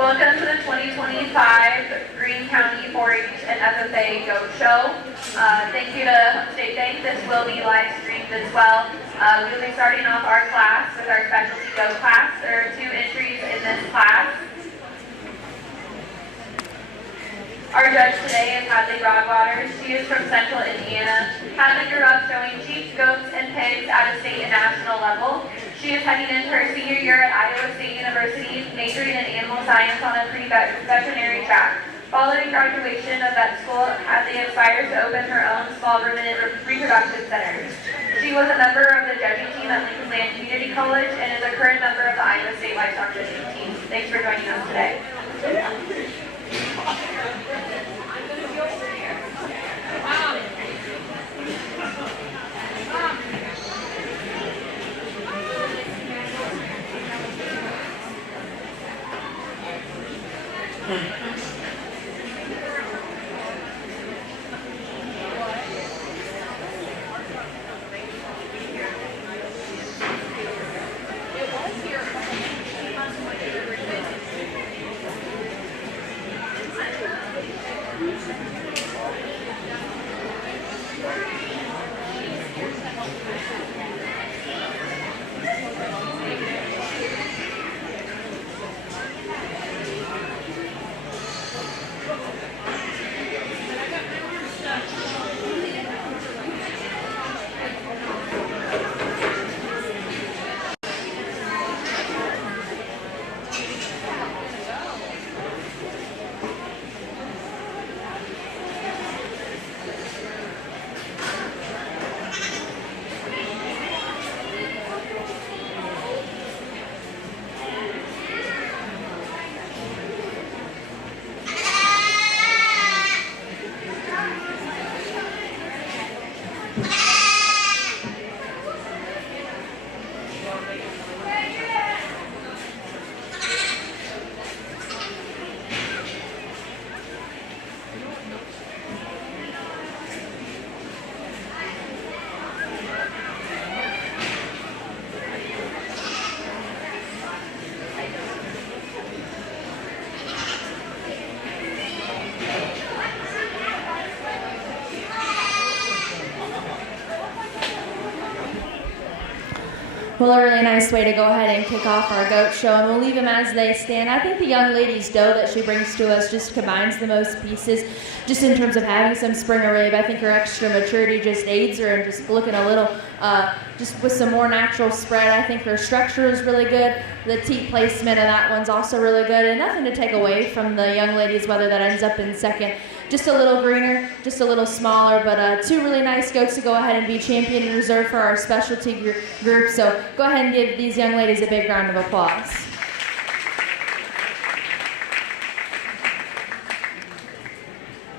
Welcome to the 2025 Greene County 4-H and FFA Goat Show. Thank you to State Bank. This will be live streamed as well. We will be starting off our class with our specialty goat class. There are 2 entries in this class. Our judge today is Hadley Broadwater. She is from Central Indiana. Hadley grew up showing sheep, goats, and pigs at a state and national level. She is heading into her senior year at Iowa State University, majoring in animal science on a pre-veterinary track. Following graduation of vet school, Hadley aspires to open her own small ruminant reproduction center. She was a member of the judging team at Lincoln Land Community College and is a current member of the Iowa State Livestock Judging Team. Thanks for joining us today. Well, a really nice way to go ahead and kick off our goat show, and we'll leave them as they stand. I think the young lady's doe that she brings to us just combines the most pieces, just in terms of having some spring Arabe. I think her extra maturity just aids her and just looking a little, just with some more natural spread. I think her structure is really good. The teat placement of that one's also really good, and nothing to take away from the young lady's whether that ends up in second. Just a little greener, just a little smaller, but 2 really nice goats to go ahead and be champion and reserve for our specialty group. So go ahead and give these young ladies a big round of applause.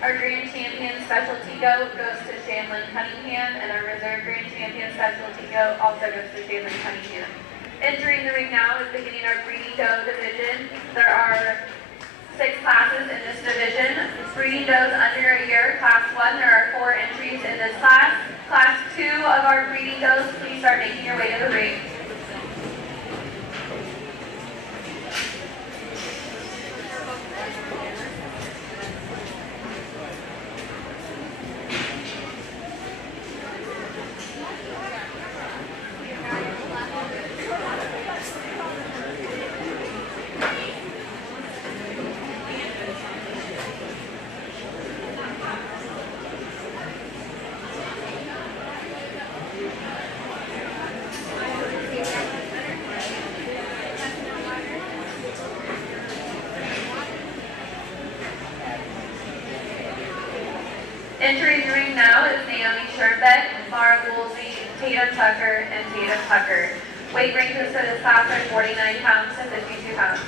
Our grand champion specialty goat goes to Shanlin Cunningham, and our reserve grand champion specialty goat also goes to Shanlin Cunningham. Entering the ring now is beginning our breeding doe division. There are 6 classes in this division. Breeding does under a year, class 1, there are 4 entries in this class. Class 2 of our breeding does, please start making your way to the ring. Entering the ring now is Naomi Sherbeck, Mara Woolsey, Tatum Tucker, and Tatum Tucker. Weight ranges for this class are 49 pounds to 52 pounds.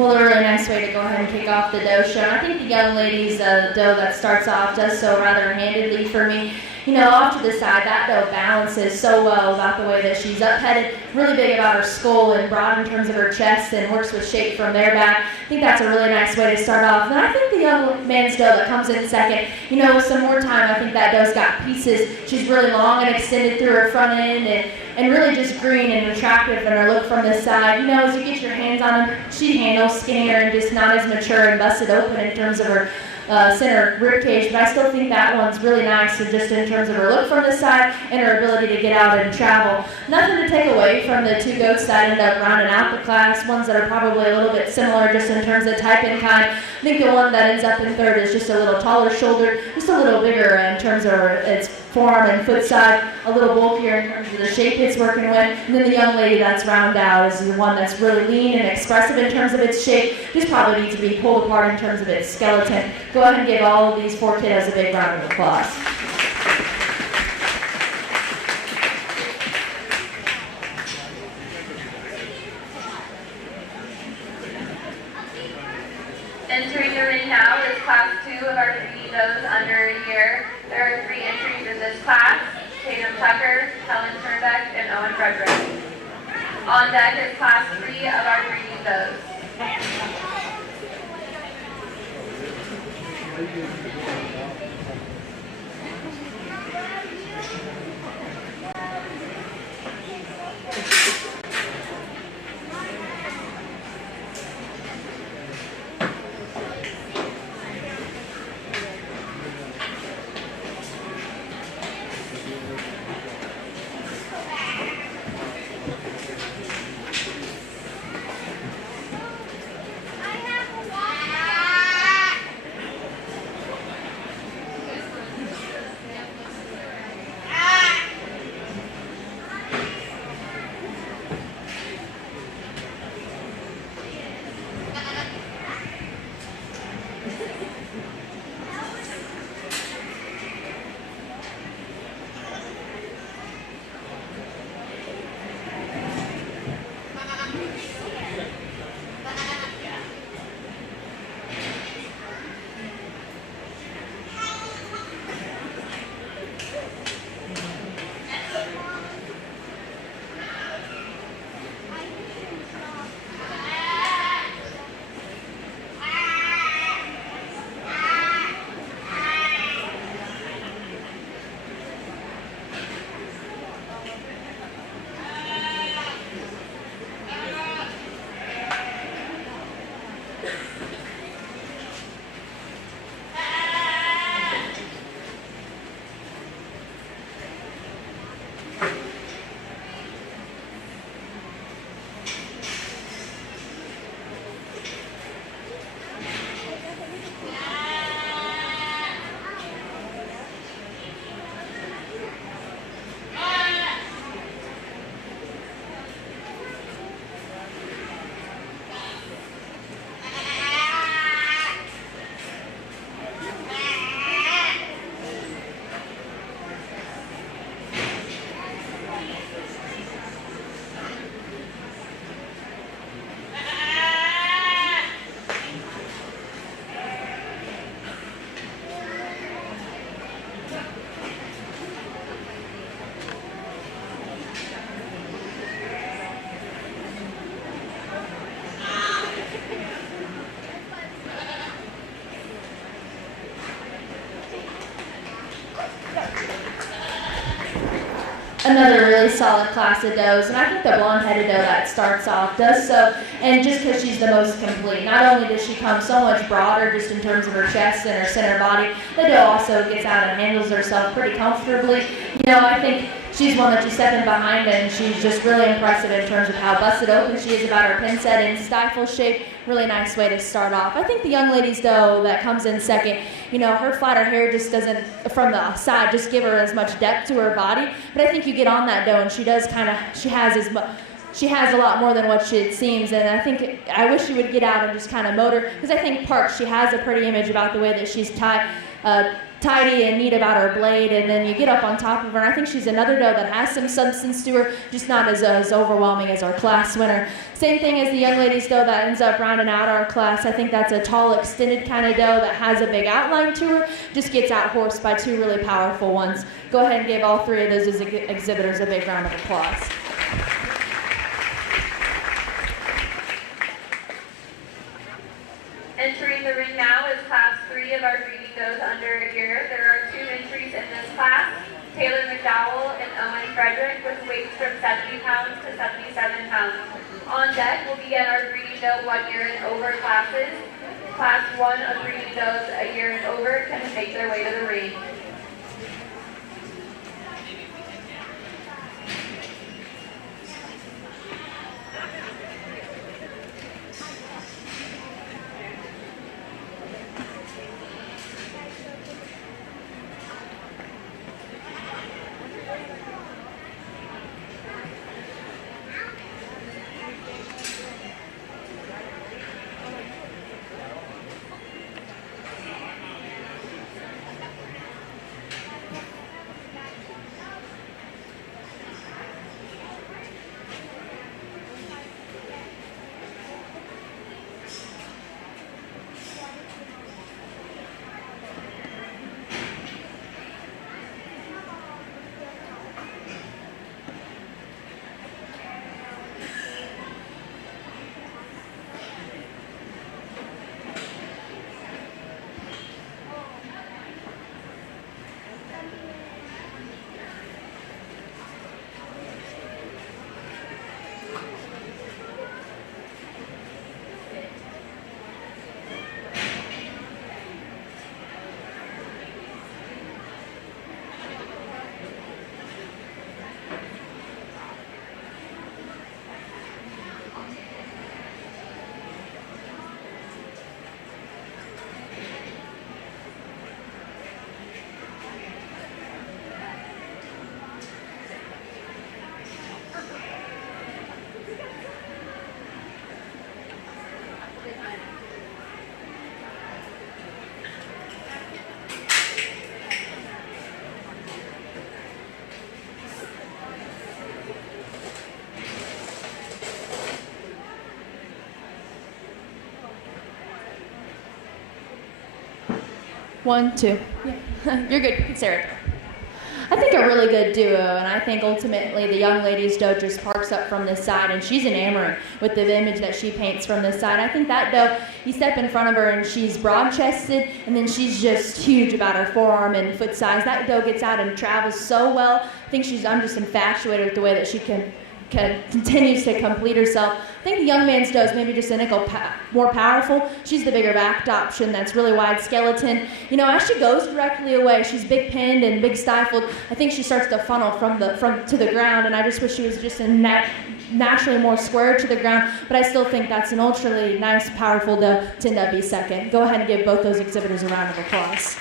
Well, a really nice way to go ahead and kick off the dough show. And I think the young lady's dough that starts off does so rather handedly for me. You know, off to the side, that dough balances so well about the way that she's up-headed, really big about her skull and broad in terms of her chest, and works with shape from there back. I think that's a really nice way to start off. And then I think the young man's dough that comes in second, you know, with some more time, I think that dough's got pieces. She's really long and extended through her front end, and really just green and attractive in her look from this side. You know, as you get your hands on her, she handles skinnier and just not as mature and busted open in terms of her center rib cage, but I still think that one's really nice, so just in terms of her look from this side and her ability to get out and travel. Nothing to take away from the two goats that end up rounding out the class, ones that are probably a little bit similar just in terms of type and kind. I think the one that ends up in third is just a little taller shouldered, just a little bigger in terms of its forearm and foot side, a little bulkier in terms of the shape it's working with. And then the young lady that's round out is the one that's really lean and expressive in terms of its shape, just probably needs to be pulled apart in terms of its skeleton. Go ahead and give all of these four kiddos a big round of applause. Entering the ring now is class 2 of our Greene does under a year. There are 3 entries in this class: Tatum Tucker, Helen Turnbeck, and Owen Frederick. On deck is class 3 of our Greene does. Another really solid class of doughs, and I think the blonde-headed dough that starts off does so, and just because she's the most complete. Not only does she come so much broader just in terms of her chest and her center body, the dough also gets out and handles herself pretty comfortably. You know, I think she's one that you step in behind, and she's just really impressive in terms of how busted open she is about her pin set and stifle shape. Really nice way to start off. I think the young lady's dough that comes in second, you know, her flatter hair just doesn't, from the side, just give her as much depth to her body. But I think you get on that dough, and she does she has a lot more than what it seems, and I wish she would get out and just kind of motor, because I think Parks, she has a pretty image about the way that she's tied. tidy and neat about her blade, and then you get up on top of her. And I think she's another doe that has some substance to her, just not as overwhelming as our class winner. Same thing as the young ladies doe that ends up rounding out our class. I think that's a tall, extended kind of doe that has a big outline to her, just gets out horsed by two really powerful ones. Go ahead and give all three of those exhibitors a big round of applause. Entering the ring now is class 3 of our breeding does under a year. There are 2 entries in this class, Taylor McDowell and Owen Frederick, with weights from 70 pounds to 77 pounds. On deck will be at our breeding doe 1 year and over classes. Class 1 of breeding does a year and over can make their way to the ring. One, two. Yeah. You're good, Sarah. I think a really good duo, and I think ultimately the young lady's doe just parks up from this side, and she's enamoring with the image that she paints from this side. I think that doe, you step in front of her and she's broad-chested, and then she's just huge about her forearm and foot size. That doe gets out and travels so well. I think I'm just infatuated with the way that she continues to complete herself. I think the young man's doe is maybe just a nickel more powerful. She's the bigger backed option that's really wide skeleton. You know, as she goes directly away, she's big pinned and big stifled. I think she starts to funnel from to the ground, and I just wish she was just naturally more square to the ground, but I still think that's an ultra nice, powerful doe to end up be second. Go ahead and give both those exhibitors a round of applause.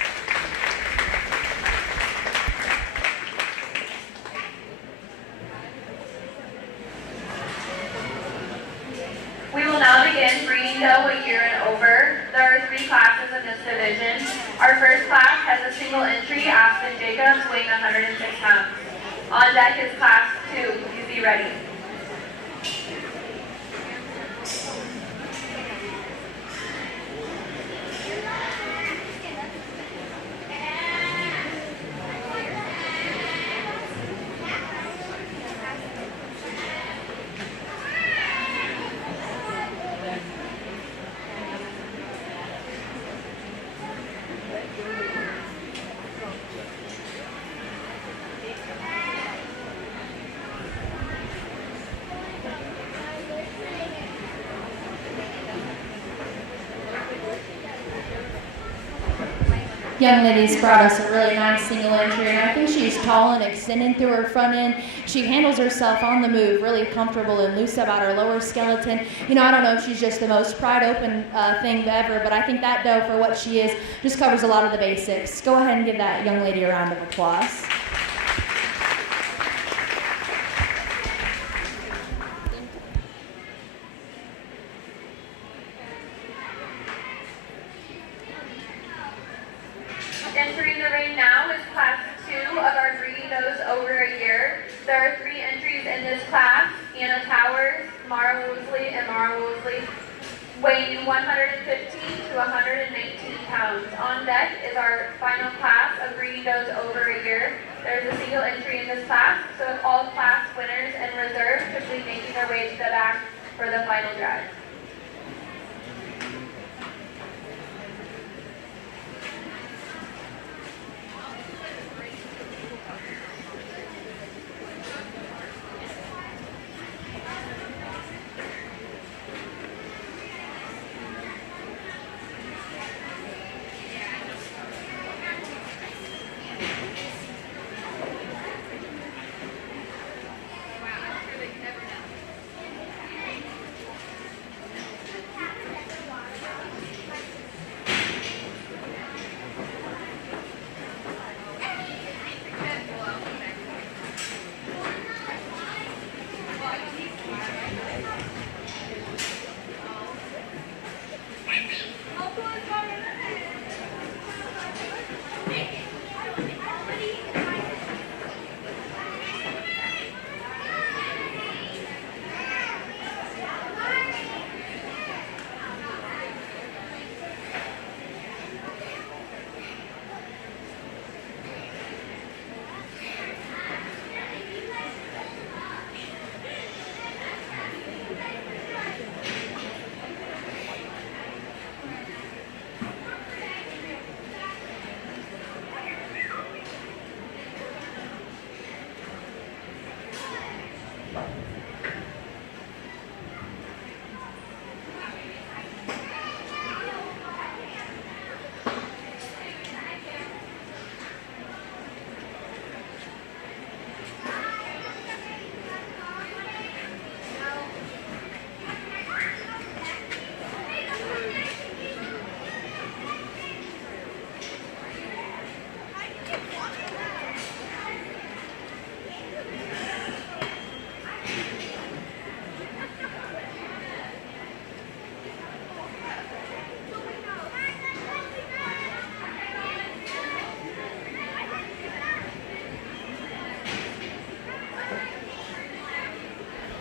We will now begin breeding doe a year and over. There are 3 classes in this division. Our first class has a single entry, Aspen Jacobs, weighing 106 pounds. On deck is class 2. Please be ready. Young lady's brought us a really nice single entry, and I think she's tall and extending through her front end. She handles herself on the move, really comfortable and loose about her lower skeleton. You know, I don't know if she's just the most pride open thing ever, but I think that doe, for what she is, just covers a lot of the basics. Go ahead and give that young lady a round of applause. Entering the ring now is class 2 of our Greene goes over a year. There are 3 entries in this class: Anna Towers, Mara Woosley, and Mara Woosley, weighing 115 to 119 pounds. On deck is our final class of Greene goes over a year. There is a single entry in this class, so if all class winners and reserves could be making their way to the back for the final drive.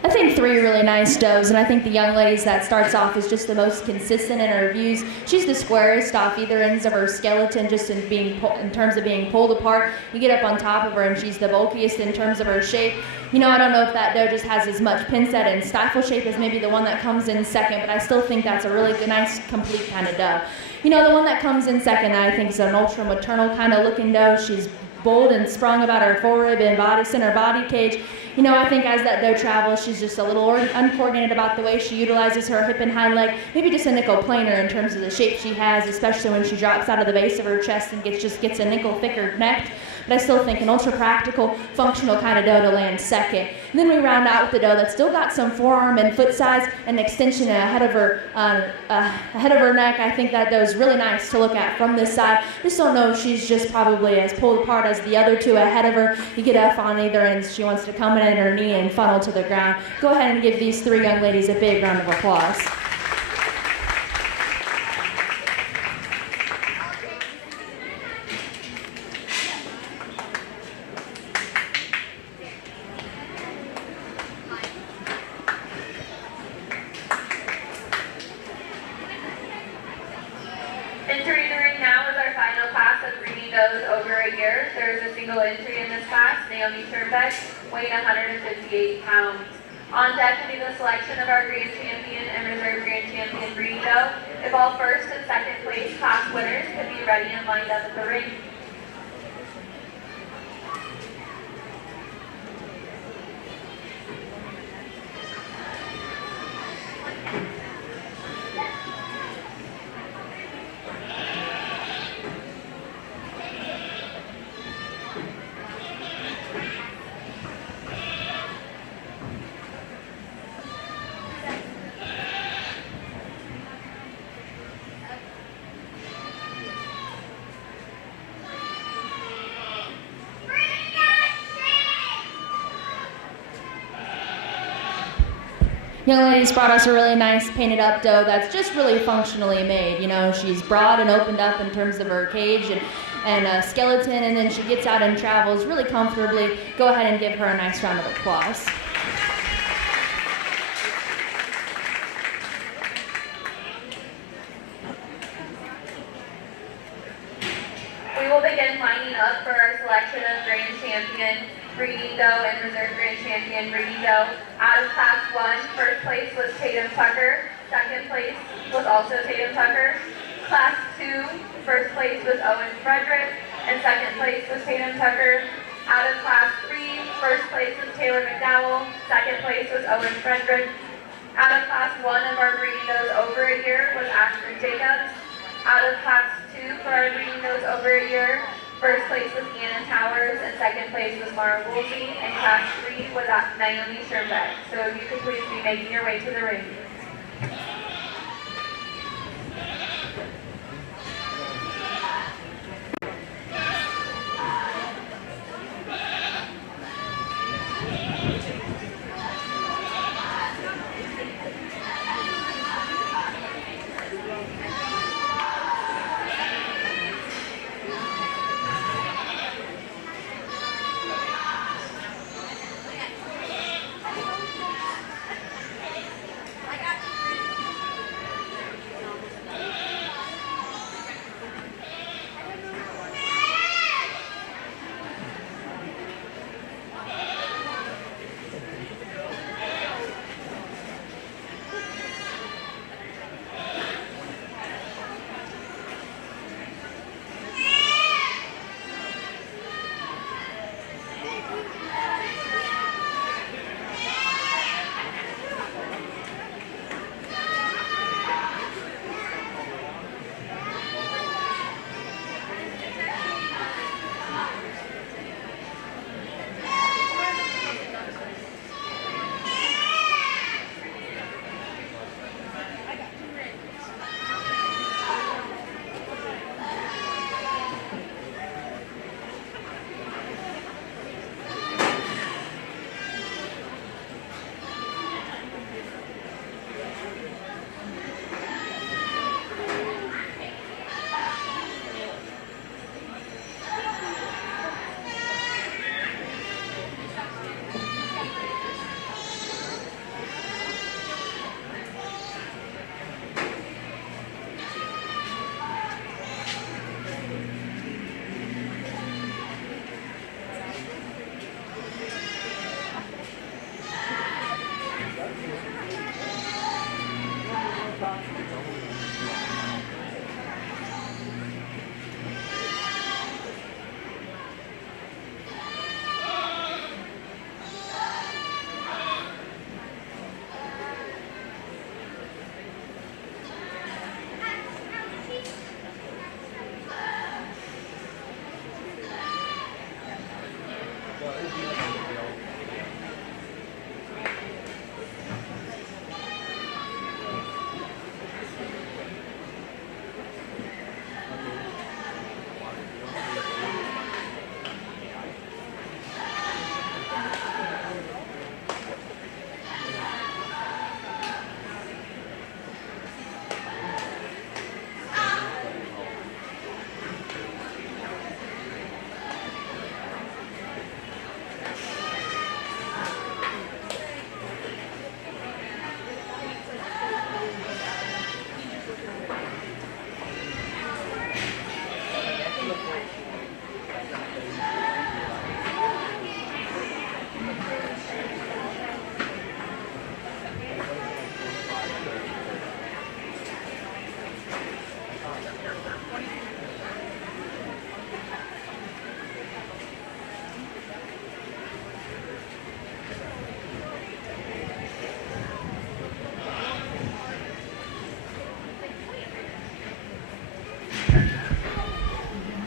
I think 3 really nice does, and I think the young ladies that starts off is just the most consistent in her views. She's the squarest off either ends of her skeleton, just in terms of being pulled apart. You get up on top of her, and she's the bulkiest in terms of her shape. You know, I don't know if that doe just has as much pinset and stifle shape as maybe the one that comes in second, but I still think that's a really good, nice, complete kind of doe. You know, the one that comes in second, I think, is an ultra-maternal kind of looking doe. She's bold and sprung about her forerib and body center body cage. You know, I think as that doe travels, she's just a little uncoordinated about the way she utilizes her hip and hind leg. Maybe just a nickel planer in terms of the shape she has, especially when she drops out of the base of her chest and gets a nickel thicker neck. But I still think an ultra practical, functional kind of doe to land second. And then we round out with the doe that's still got some forearm and foot size and extension ahead of her neck. I think that doe's really nice to look at from this side. Just don't know if she's just probably as pulled apart as the other two ahead of her. You get up on either end. She wants to come in at her knee and funnel to the ground. Go ahead and give these 3 young ladies a big round of applause. Entering the ring now is our final class of Greene goes over a year. There is a single entry in this class, Naomi Turnbeck, weighing 158 pounds. On deck will be the selection of our Grand Champion and Reserve Grand Champion Greene doe. If all first and second place class winners could be ready and lined up at the ring. Young ladies brought us a really nice painted up doe that's just really functionally made. You know, she's broad and opened up in terms of her cage, and and skeleton, and then she gets out and travels really comfortably. Go ahead and give her a nice round of applause. We will begin lining up for our selection of Grand Champion Breeding Doe and Reserve Grand Champion Breeding Doe. Out of Class 1, first place was Tatum Tucker. Second place was also Tatum Tucker. Class 2, first place was Owen Frederick, and second place was Tatum Tucker. Out of Class 3, first place was Taylor McDowell. Second place was Owen Frederick. Out of Class 1 of our Breeding Does over a year was Ashton Jacobs. Out of Class 2 for our Breeding Does over a year, first place was Anna Towers, and second place was Mara Woolsey, and Class 3 was Naomi Sherbeck. So if you could please be making your way to the ring.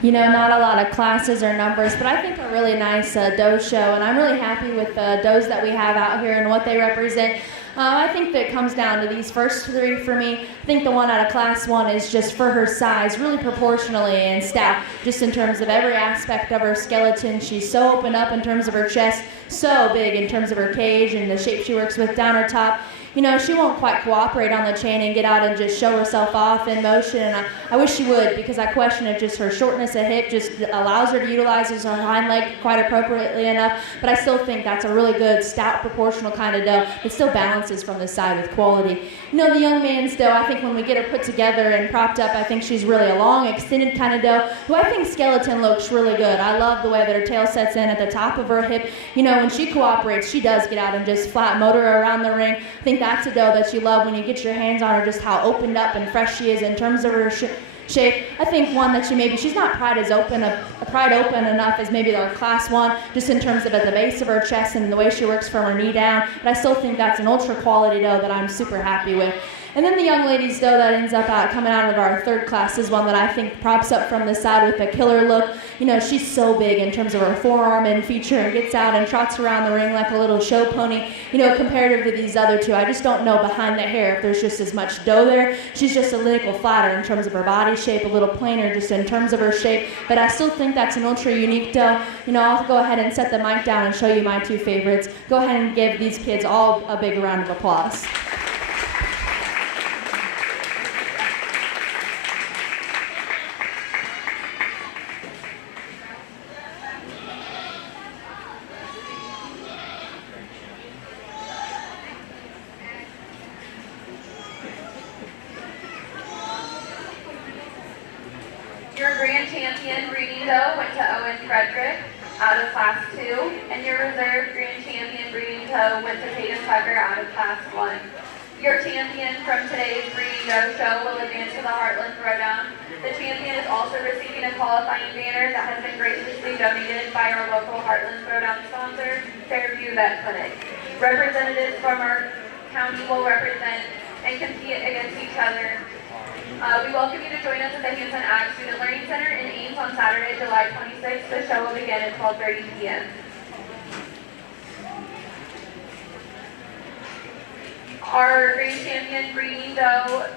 You know, not a lot of classes or numbers, but I think a really nice doe show, and I'm really happy with the does that we have out here and what they represent. I think that it comes down to these first three for me. I think the one out of Class 1 is just for her size, really proportionally and stacked, just in terms of every aspect of her skeleton. She's so open up in terms of her chest, so big in terms of her cage and the shape she works with down her top. she won't quite cooperate on the chain and get out and just show herself off in motion. And I wish she would, because I question if just her shortness of hip just allows her to utilize her hind leg quite appropriately enough. But I still think that's a really good, stout, proportional kind of doe that still balances from the side with quality. The young man's doe, I think when we get her put together and propped up, I think she's really a long, extended kind of doe, who I think skeleton looks really good. I love the way that her tail sets in at the top of her hip. When she cooperates, she does get out and just flat motor around the ring. I think that's a doe that you love when you get your hands on her, just how opened up and fresh she is in terms of her shape. I think one that she's not pried open enough as maybe our class 1, just in terms of at the base of her chest and the way she works from her knee down. But I still think that's an ultra quality doe that I'm super happy with. And then the young lady's doe that ends up coming out of our third class is one that I think props up from the side with a killer look. She's so big in terms of her forearm and feature, and gets out and trots around the ring like a little show pony. Comparative to these other two, I just don't know behind the hair if there's just as much doe there. She's just a little flatter in terms of her body shape, a little plainer just in terms of her shape. But I still think that's an ultra unique doe. I'll go ahead and set the mic down and show you my two favorites. Go ahead and give these kids all a big round of applause. Your grand champion, Greene doe, went to Owen Frederick out of Class 2, and your reserve grand champion, Greene doe, went to Tatum Tucker out of Class 1. Your champion from today's Greene doe show will advance to the Heartland Throwdown. The champion is also receiving a qualifying banner that has been graciously donated by our local Heartland Throwdown sponsor, Fairview Vet Clinic. Representatives from our county will represent and compete against each other. We welcome you to join us at the Hanson Ag Student Learning Center in Ames on Saturday, July 26th. The show will begin at 12:30 p.m. Our grand champion, Greene doe,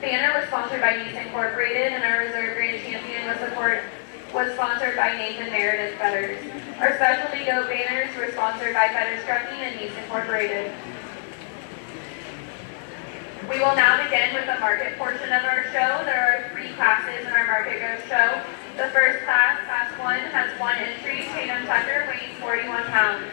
banner was sponsored by Nice Incorporated, and our reserve grand champion was sponsored by Nathan Meredith Fetters. Our specialty doe banners were sponsored by Fetters Trucking and Nice Incorporated. We will now begin with the market portion of our show. There are 3 classes in our market go show. The first class, Class 1, has 1 entry, Tatum Tucker, weighing 41 pounds.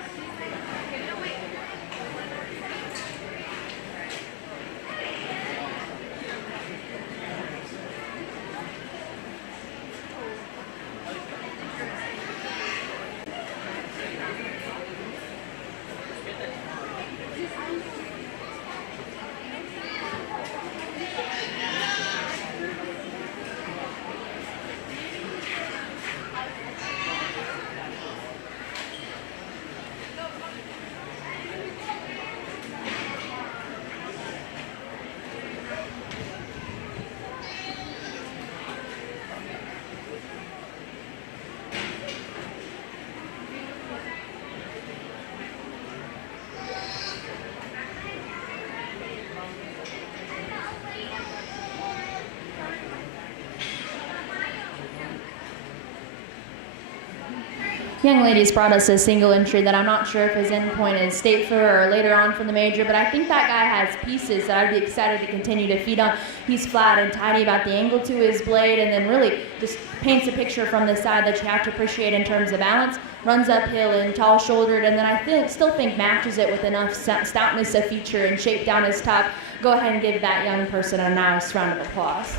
Young ladies brought us a single entry that I'm not sure if his endpoint is Stateford or later on from the major, but I think that guy has pieces that I'd be excited to continue to feed on. He's flat and tidy about the angle to his blade, and then really just paints a picture from the side that you have to appreciate in terms of balance. Runs uphill and tall-shouldered, and then I still think matches it with enough stoutness of feature and shape down his top. Go ahead and give that young person a nice round of applause.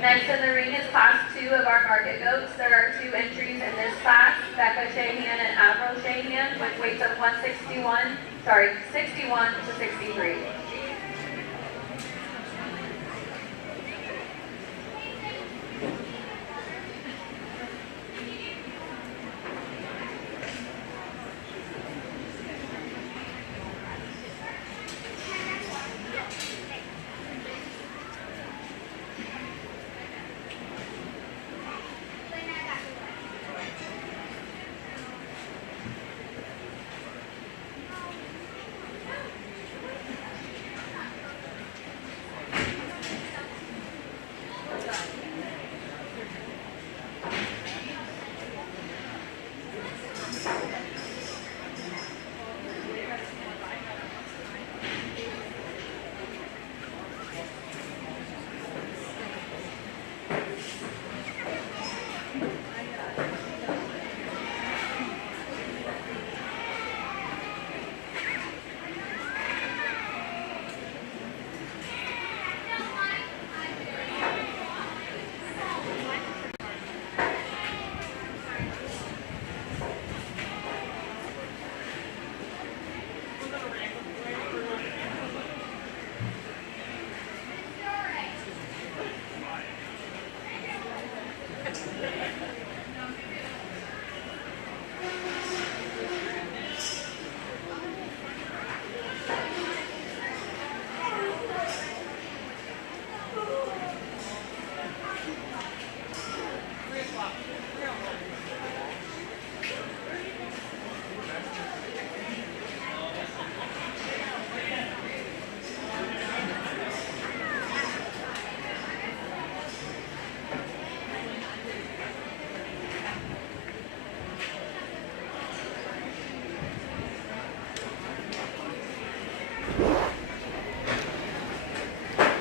Next in the ring is Class 2 of our market goats. There are 2 entries in this class, Becca Shahan and Avril Shahan, with weights of 61 to 63.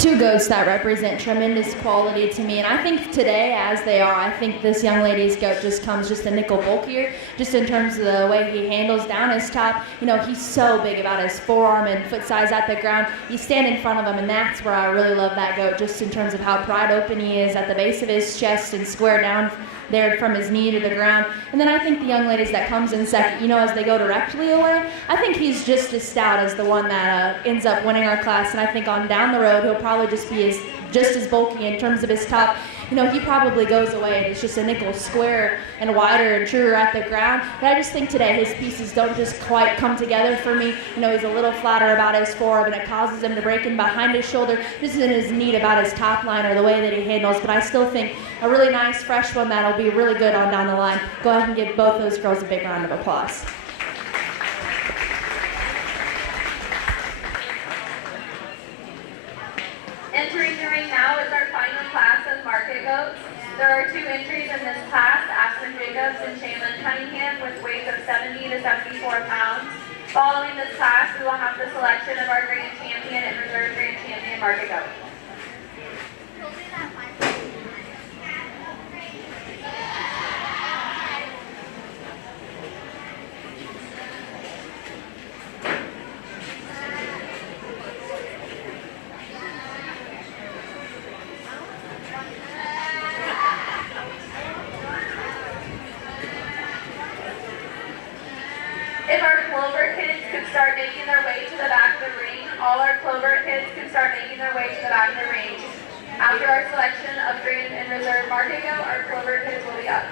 two goats that represent tremendous quality to me. And I think today, as they are, I think this young lady's goat just comes just a nickel bulkier, just in terms of the way he handles down his top. You know, he's so big about his forearm and foot size at the ground. You stand in front of him, and that's where I really love that goat, just in terms of how pried open he is at the base of his chest and square down there from his knee to the ground. And then I think the young ladies that comes in second, you know, as they go directly away, I think he's just as stout as the one that ends up winning our class. And I think on down the road, he'll probably just be just as bulky in terms of his top. You know, he probably goes away and it's just a nickel square and wider and truer at the ground. But I just think today his pieces don't just quite come together for me. You know, he's a little flatter about his forearm and it causes him to break in behind his shoulder. This isn't as neat about his top line or the way that he handles, but I still think a really nice, fresh one that'll be really good on down the line. Go ahead and give both those girls a big round of applause. Entering the ring now is our final class of market goats. There are 2 entries in this class, Aspen Jacobs and Shaylin Cunningham, with weights of 70 to 74 pounds. Following this class, we will have the selection of our grand champion and reserve grand champion market goat. If our Clover kids could start making their way to the back of the ring, all our Clover kids could start making their way to the back of the ring. After our selection of grand and reserve market goat, our Clover kids will be up.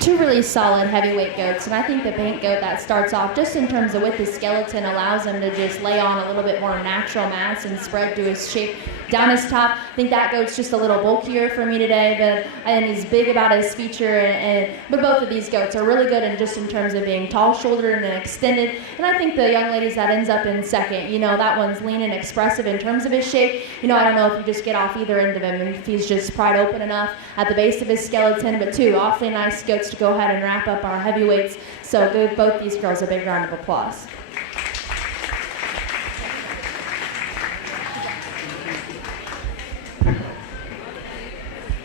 Two really solid heavyweight goats, and I think the pink goat that starts off just in terms of with his skeleton allows him to just lay on a little bit more natural mass and spread to his shape down his top. I think that goat's just a little bulkier for me today, and he's big about his feature. But both of these goats are really good in just in terms of being tall-shouldered and extended. And I think the young ladies that ends up in second, you know, that one's lean and expressive in terms of his shape. You know, I don't know if you just get off either end of him, if he's just pried open enough at the base of his skeleton. But two awfully nice goats to go ahead and wrap up our heavyweights. So give both these girls a big round of applause.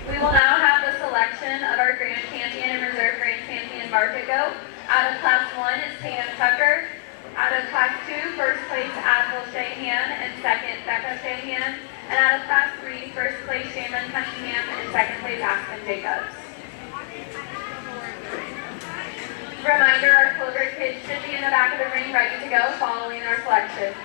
We will now have the selection of our grand champion and reserve grand champion market goat. Out of class 1 is Tam Tucker. Out of class 2, first place Advil Shahan and second Becca Shahan. And out of class 3, first place Shaman Cunningham and second place Aspen Jacobs. Reminder, our Clover kids should be in the back of the ring ready to go following our selection.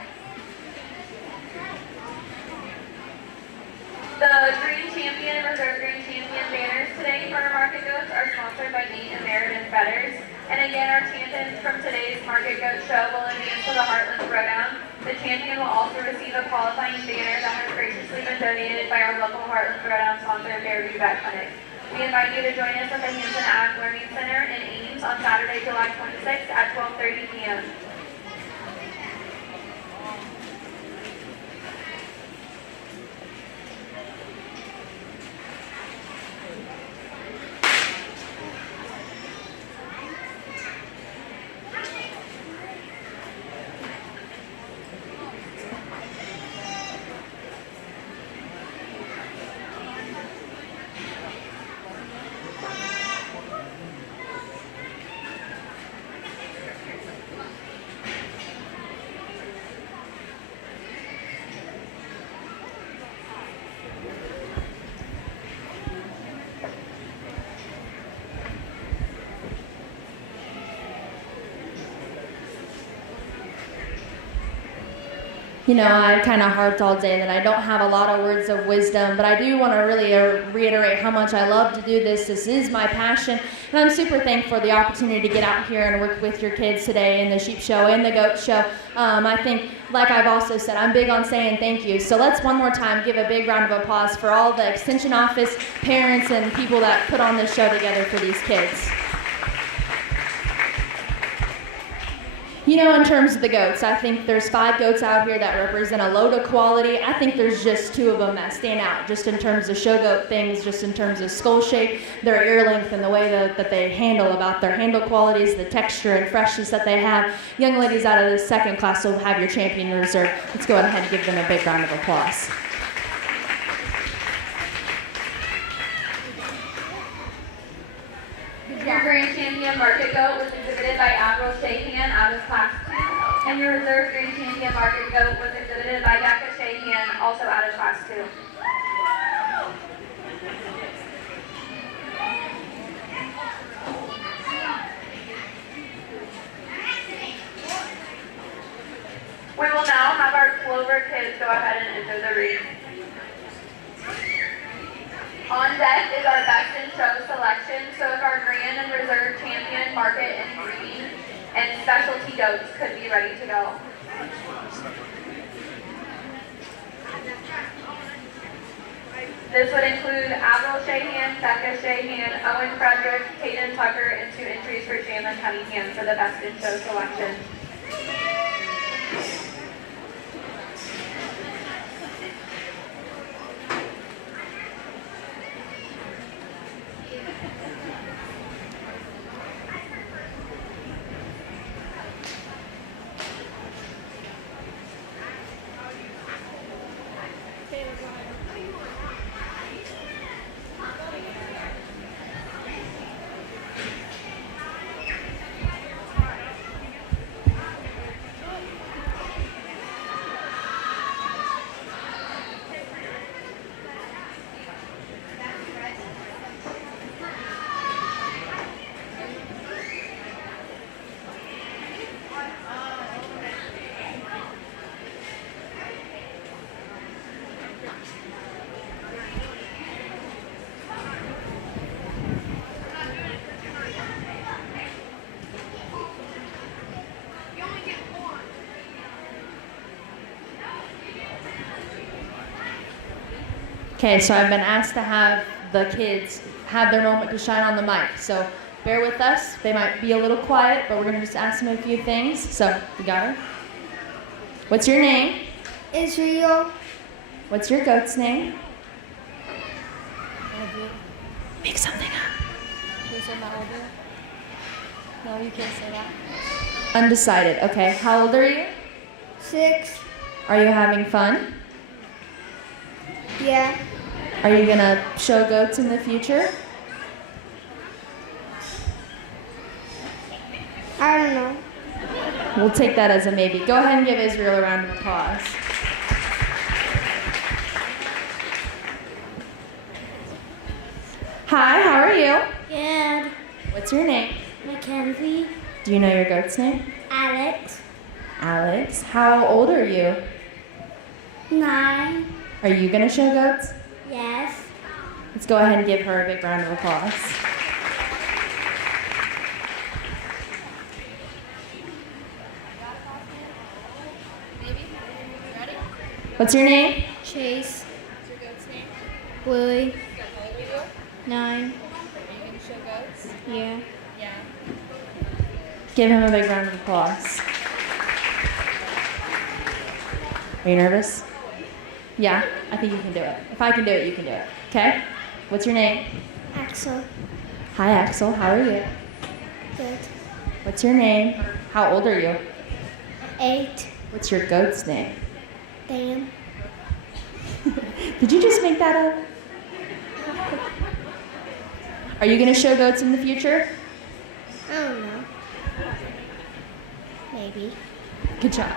The Green Champion and Reserve Green Champion banners today for our market goats are sponsored by Nate and Meredith Fetters. And again, our champions from today's market goat show will advance to the Heartland Throwdown. The champion will also receive a qualifying banner that has graciously been donated by our local Heartland Throwdown sponsor, Fairview Vet Clinic. We invite you to join us at the Hampton Ag Learning Center in Ames on Saturday, July 26th at 12:30 p.m. You know, I kind of harped all day that I don't have a lot of words of wisdom, but I do want to really reiterate how much I love to do this. This is my passion, and I'm super thankful for the opportunity to get out here and work with your kids today in the sheep show and the goat show. I think, like I've also said, I'm big on saying thank you. So let's one more time give a big round of applause for all the extension office, parents, and people that put on this show together for these kids. You know, in terms of the goats, I think there's 5 goats out here that represent a load of quality. I think there's just 2 of them that stand out, just in terms of show goat things, just in terms of skull shape, their ear length, and the way that they handle about their handle qualities, the texture and freshness that they have. Young ladies out of the second class will have your champion in reserve. Let's go ahead and give them a big round of applause. Your Grand Champion Market Goat was exhibited by Admiral Shahan out of Class 2, and your Reserve Grand Champion Market Goat was exhibited by Becca Shahan, also out of Class 2. We will now have our Clover kids go ahead and enter the ring. On deck is our best in show selection, so if our Grand and Reserve Champion Market and Greene and specialty goats could be ready to go. This would include Admiral Shahan, Becca Shahan, Owen Frederick, Hayden Tucker, and 2 entries for Shannon Cunningham for the best in show selection. Okay, so I've been asked to have the kids have their moment to shine on the mic. So bear with us. They might be a little quiet, but we're going to just ask them a few things. So, you got her? What's your name? Israel. What's your goat's name? Make something up. Can you say my older? No, you can't say that. Undecided. Okay, how old are you? 6. Are you having fun? Yeah. Are you going to show goats in the future? I don't know. We'll take that as a maybe. Go ahead and give Israel a round of applause. Hi, how are you? Good. What's your name? Mackenzie. Do you know your goat's name? Alex. Alex. How old are you? 9. Are you going to show goats? Yes. Let's go ahead and give her a big round of applause. What's your name? Chase. What's your goat's name? Willie. How old are you? 9. Are you going to show goats? Yeah. Yeah. Give him a big round of applause. Are you nervous? Yeah, I think you can do it. If I can do it, you can do it. Okay? What's your name? Axel. Hi, Axel. How are you? Good. What's your name? How old are you? 8. What's your goat's name? Dan. Did you just make that up? Are you going to show goats in the future? I don't know. Maybe. Good job.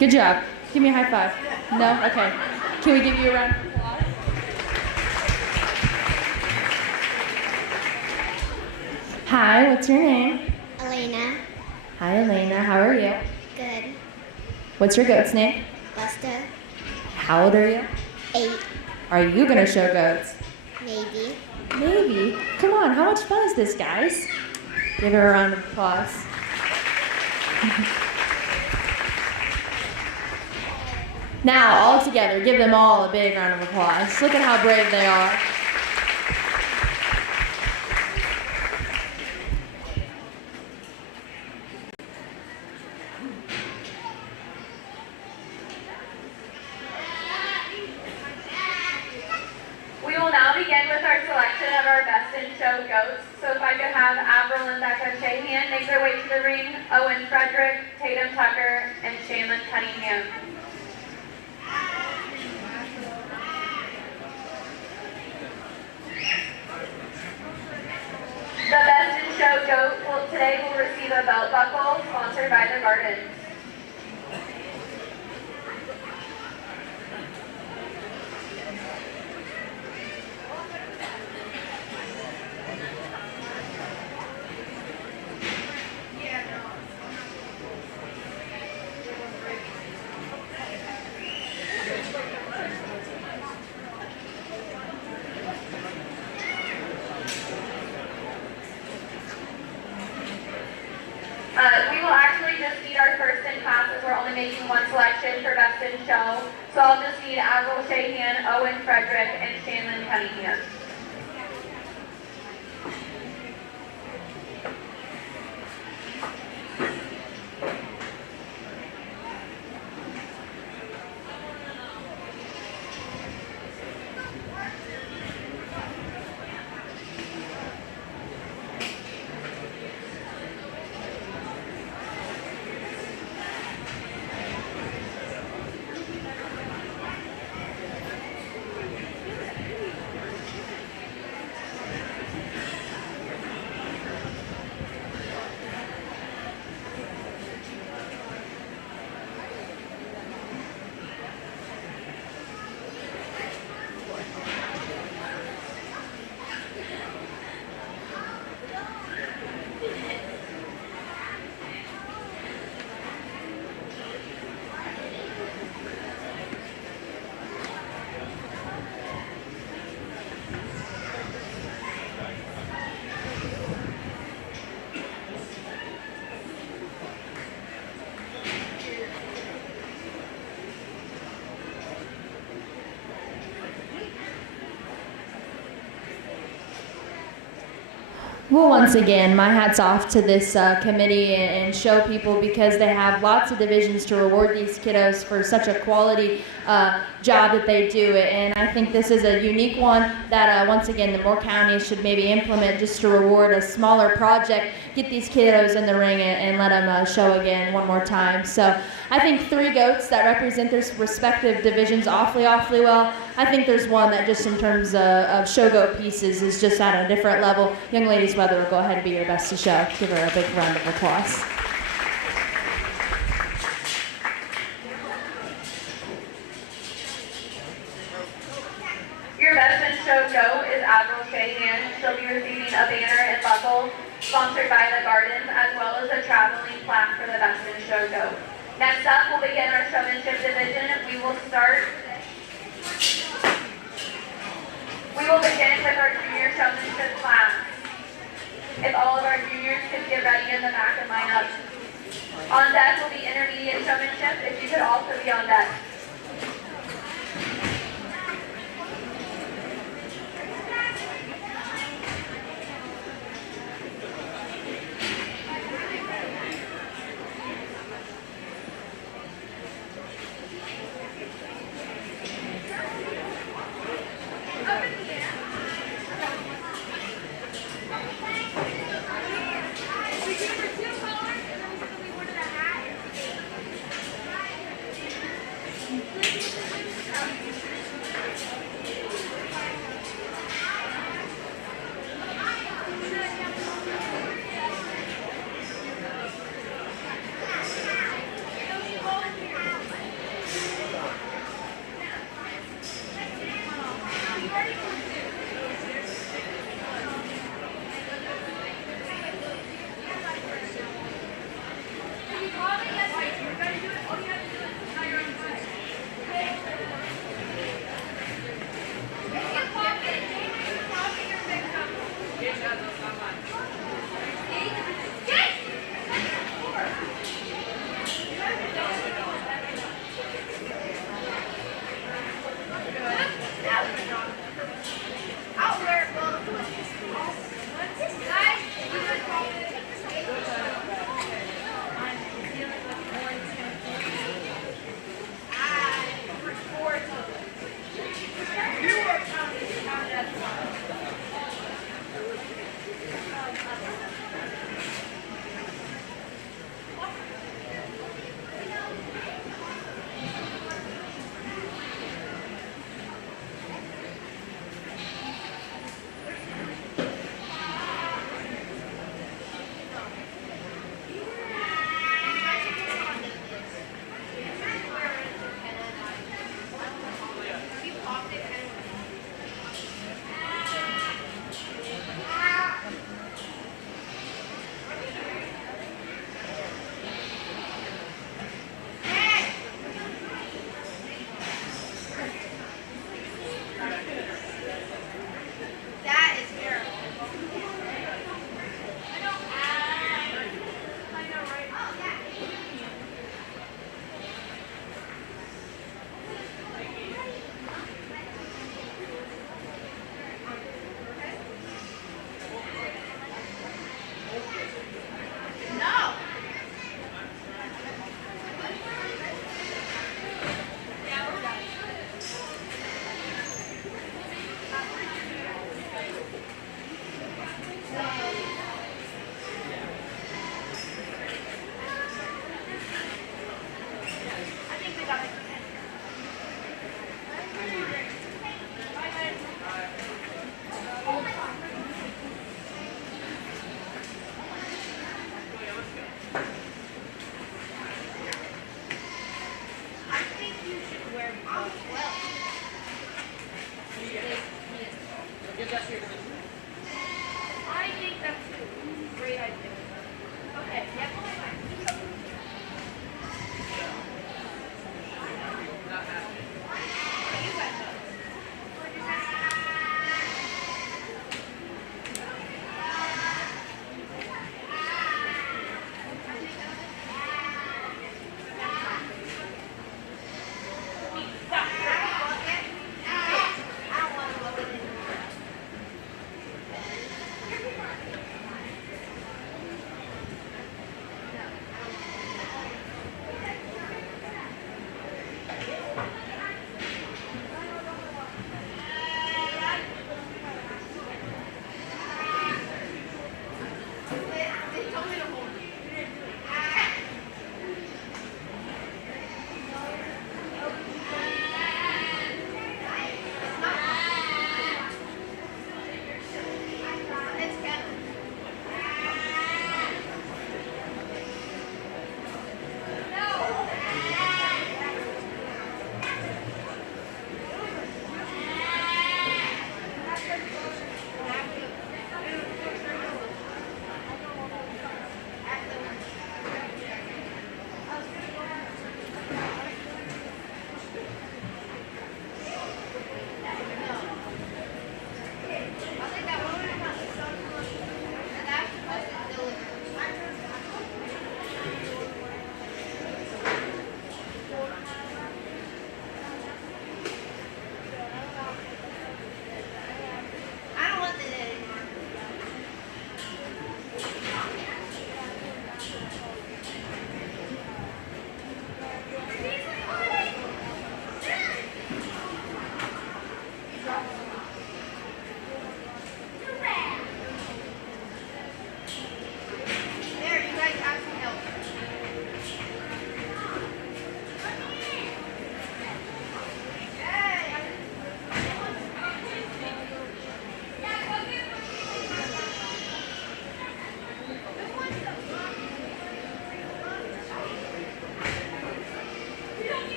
Good job. Give me a high five. No? Okay. Can we give you a round of applause? Hi, what's your name? Elena. Hi, Elena. How are you? Good. What's your goat's name? Buster, How old are you? 8, Are you gonna show goats? maybe. Maybe. Come on, how much fun is this, guys? Give her a round of applause. Now, all together, give them all a big round of applause. Look at how brave they are. We will now begin with our selection of our best in show goats. So if I could have Avril and Becca Shahan make their way to the ring, Owen Frederick, Tatum Tucker, and Shannon Cunningham. The best in show goat today will receive a belt buckle sponsored by the Gardens. We will actually just need our first in class as we're only making one selection for best in show. So I'll just need Avril Shahan, Owen Frederick, and Shannon Cunningham. Well, once again, my hat's off to this committee and show people because they have lots of divisions to reward these kiddos for such a quality job that they do. And I think this is a unique one that, once again, the more counties should maybe implement just to reward a smaller project, get these kiddos in the ring and let them show again one more time. So I think 3 goats that represent their respective divisions awfully well. I think there's one that just in terms of show goat pieces is just at a different level. Young ladies, Weather will go ahead and be your best to show. Give her a big round of applause. Your best in show goat is Avril Shahan. She'll be receiving a banner and buckle sponsored by the Gardens, as well as a traveling plaque for the best in show goat. Next up, we'll begin our showmanship division. We will begin with our junior showmanship class. If all of our juniors could get ready in the back and line up. On deck will be intermediate showmanship. If you could also be on deck.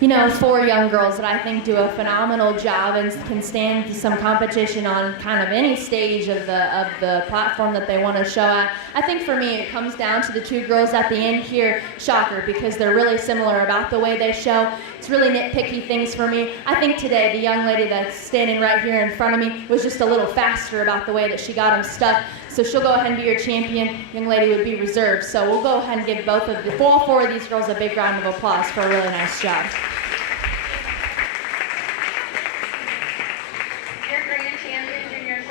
You know, 4 young girls that I think do a phenomenal job and can stand some competition on kind of any stage of the platform that they want to show at. I think for me it comes down to the 2 girls at the end here, shocker, because they're really similar about the way they show. It's really nitpicky things for me. I think today the young lady that's standing right here in front of me was just a little faster about the way that she got them stuck. So she'll go ahead and be your champion. Young lady would be reserved. So we'll go ahead and give all 4 of these girls a big round of applause for a really nice job. Your grand champion junior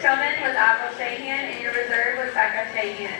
showman was Avril Shahan, and your reserve was Becca Shahan.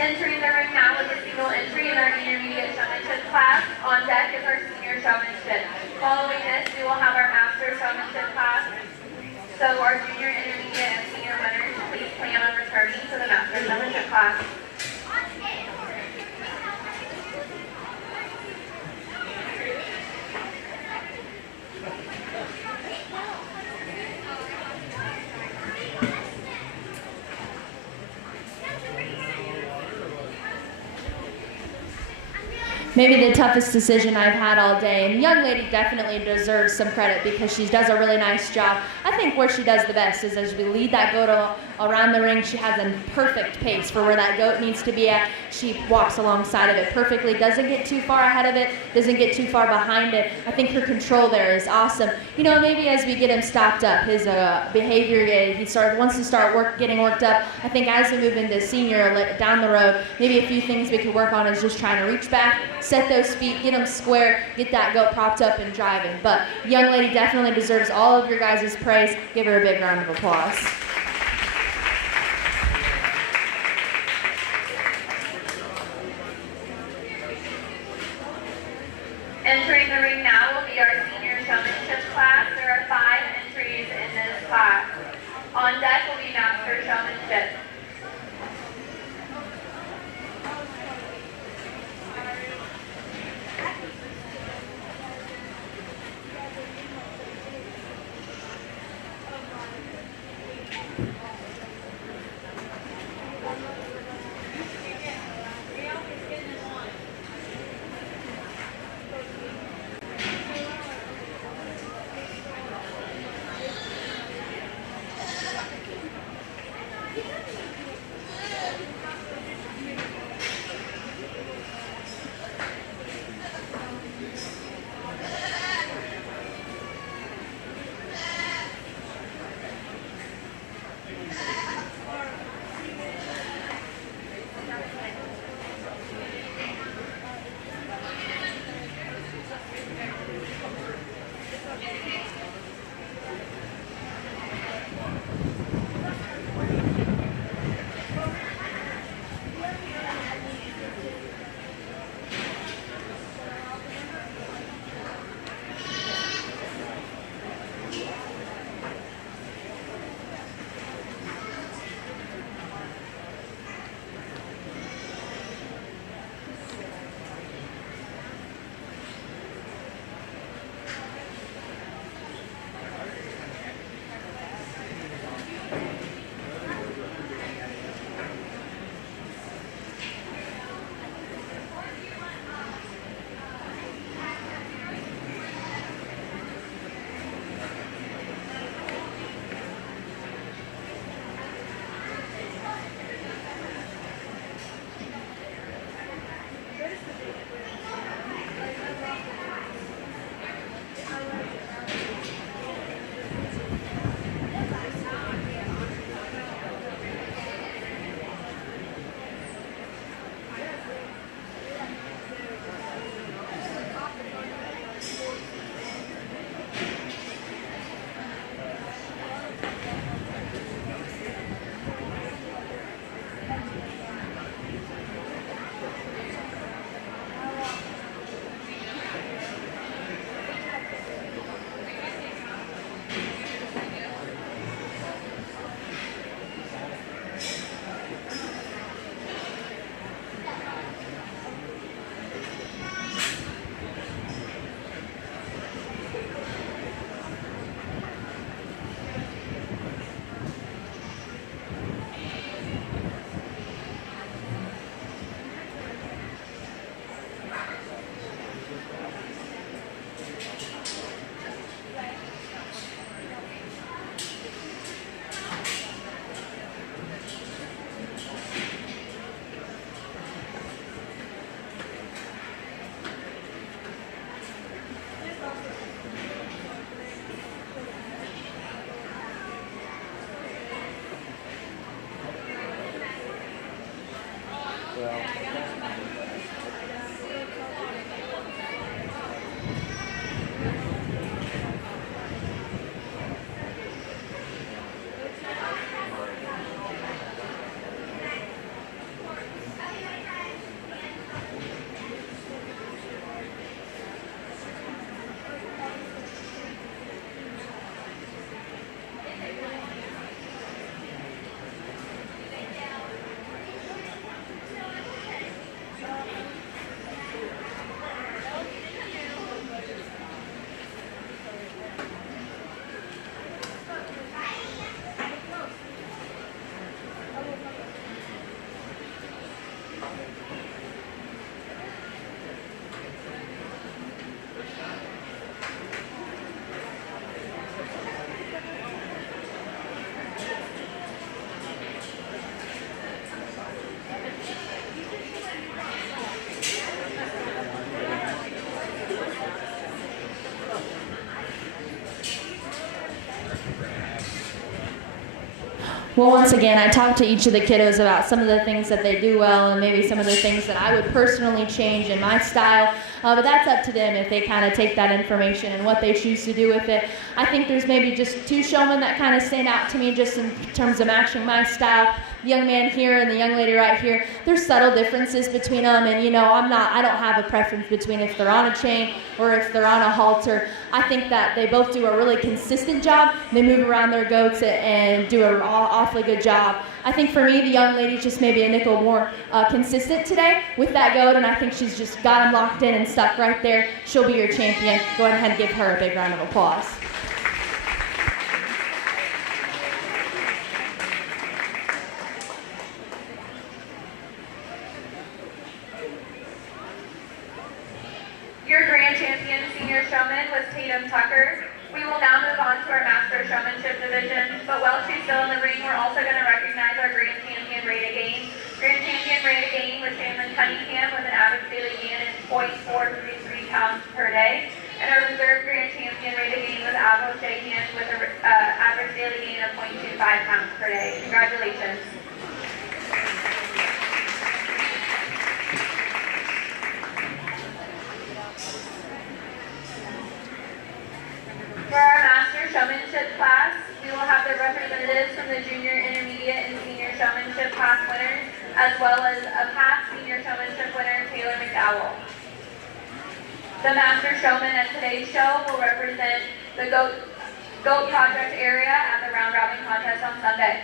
Entering the ring now with a single entry in our intermediate showmanship class. On deck is our senior showmanship. Following this, we will have our master showmanship class. So our junior, intermediate, and senior winners, please plan on returning to the master showmanship class. Maybe the toughest decision I've had all day, and the young lady definitely deserves some credit because she does a really nice job. I think where she does the best is as we lead that goat around the ring, she has a perfect pace for where that goat needs to be at. She walks alongside of it perfectly, doesn't get too far ahead of it, doesn't get too far behind it. I think her control there is awesome. You know, maybe as we get him stopped up, his behavior, wants to start getting worked up. I think as we move into senior down the road, maybe a few things we could work on is just trying to reach back, set those feet, get them square, get that goat propped up and driving. But young lady definitely deserves all of your guys' praise. Give her a big round of applause. Entering the ring now will be our senior showmanship class. There are 5 entries in this class. On deck will be master showmanship. Well, once again, I talked to each of the kiddos about some of the things that they do well and maybe some of the things that I would personally change in my style, but that's up to them if they kind of take that information and what they choose to do with it. I think there's maybe just two showmen that kind of stand out to me just in terms of matching my style. The young man here and the young lady right here, there's subtle differences between them, and you know, I don't have a preference between if they're on a chain or if they're on a halter. I think that they both do a really consistent job. They move around their goats and do an awfully good job. I think for me, the young lady's just maybe a nickel more consistent today with that goat, and I think she's just got him locked in and stuck right there. She'll be your champion. Go ahead and give her a big round of applause. Your grand champion senior showman was Tatum Tucker. We will now move on to our master showmanship division, but while she's still in the ring, we're also going to recognize our grand champion rate of gain. Grand champion rate of gain was Shannon Cunningham with an average daily gain of 0.433 pounds per day. And our reserve grand champion rate of gain was Avo Shahan with an average daily gain of 0.25 pounds per day. Congratulations. For our master showmanship class, we will have the representatives from the junior, intermediate, and senior showmanship class winners, as well as a past senior showmanship winner, Taylor McDowell. The master showman at today's show will represent the Goat Project area at the round robin contest on Sunday.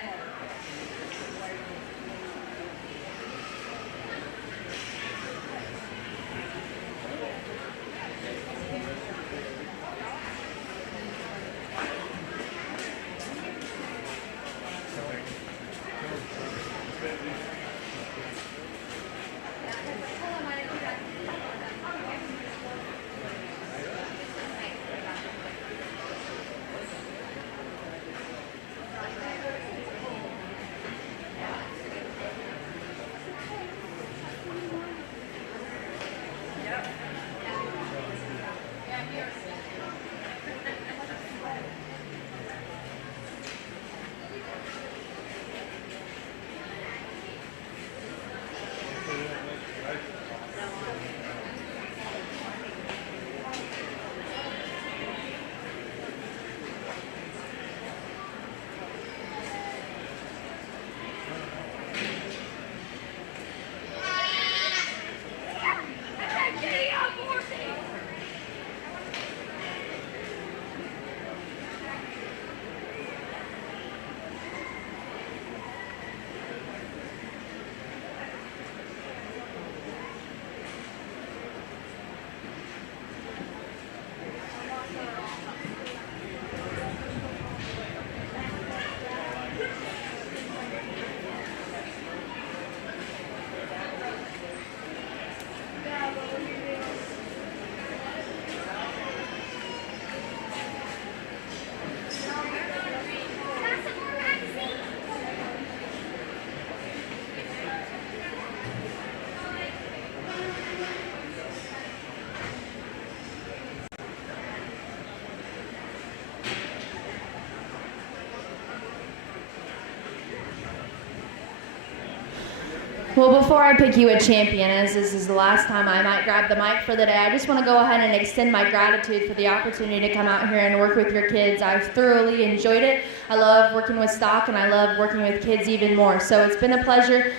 Well, before I pick you a champion, as this is the last time I might grab the mic for the day, I just want to go ahead and extend my gratitude for the opportunity to come out here and work with your kids. I've thoroughly enjoyed it. I love working with stock, and I love working with kids even more. So it's been a pleasure.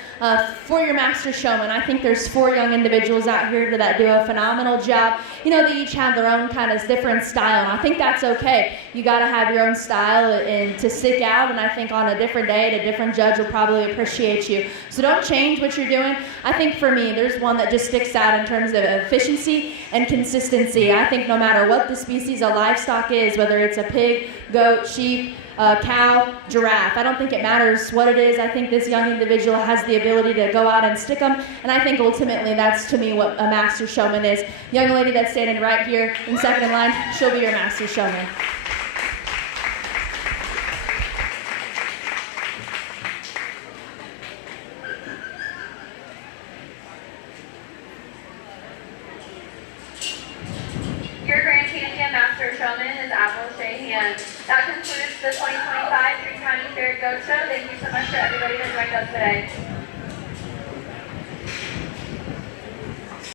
For your master showman, I think there's 4 young individuals out here that do a phenomenal job. You know, they each have their own kind of different style, and I think that's okay. You got to have your own style and to stick out, and I think on a different day, a different judge will probably appreciate you. So don't change what you're doing. I think for me, there's one that just sticks out in terms of efficiency and consistency. I think no matter what the species of livestock is, whether it's a pig, goat, sheep, cow, giraffe, I don't think it matters what it is. I think this young individual has the ability to go out and stick them, and I think ultimately that's to me what a master showman is. Young lady that's standing right here in second in line, she'll be your master showman. Your grand champion master showman is Avo Shahan. That concludes the 2025 Greene County Spirit Goat Show. Thank you so much for everybody that joined us today.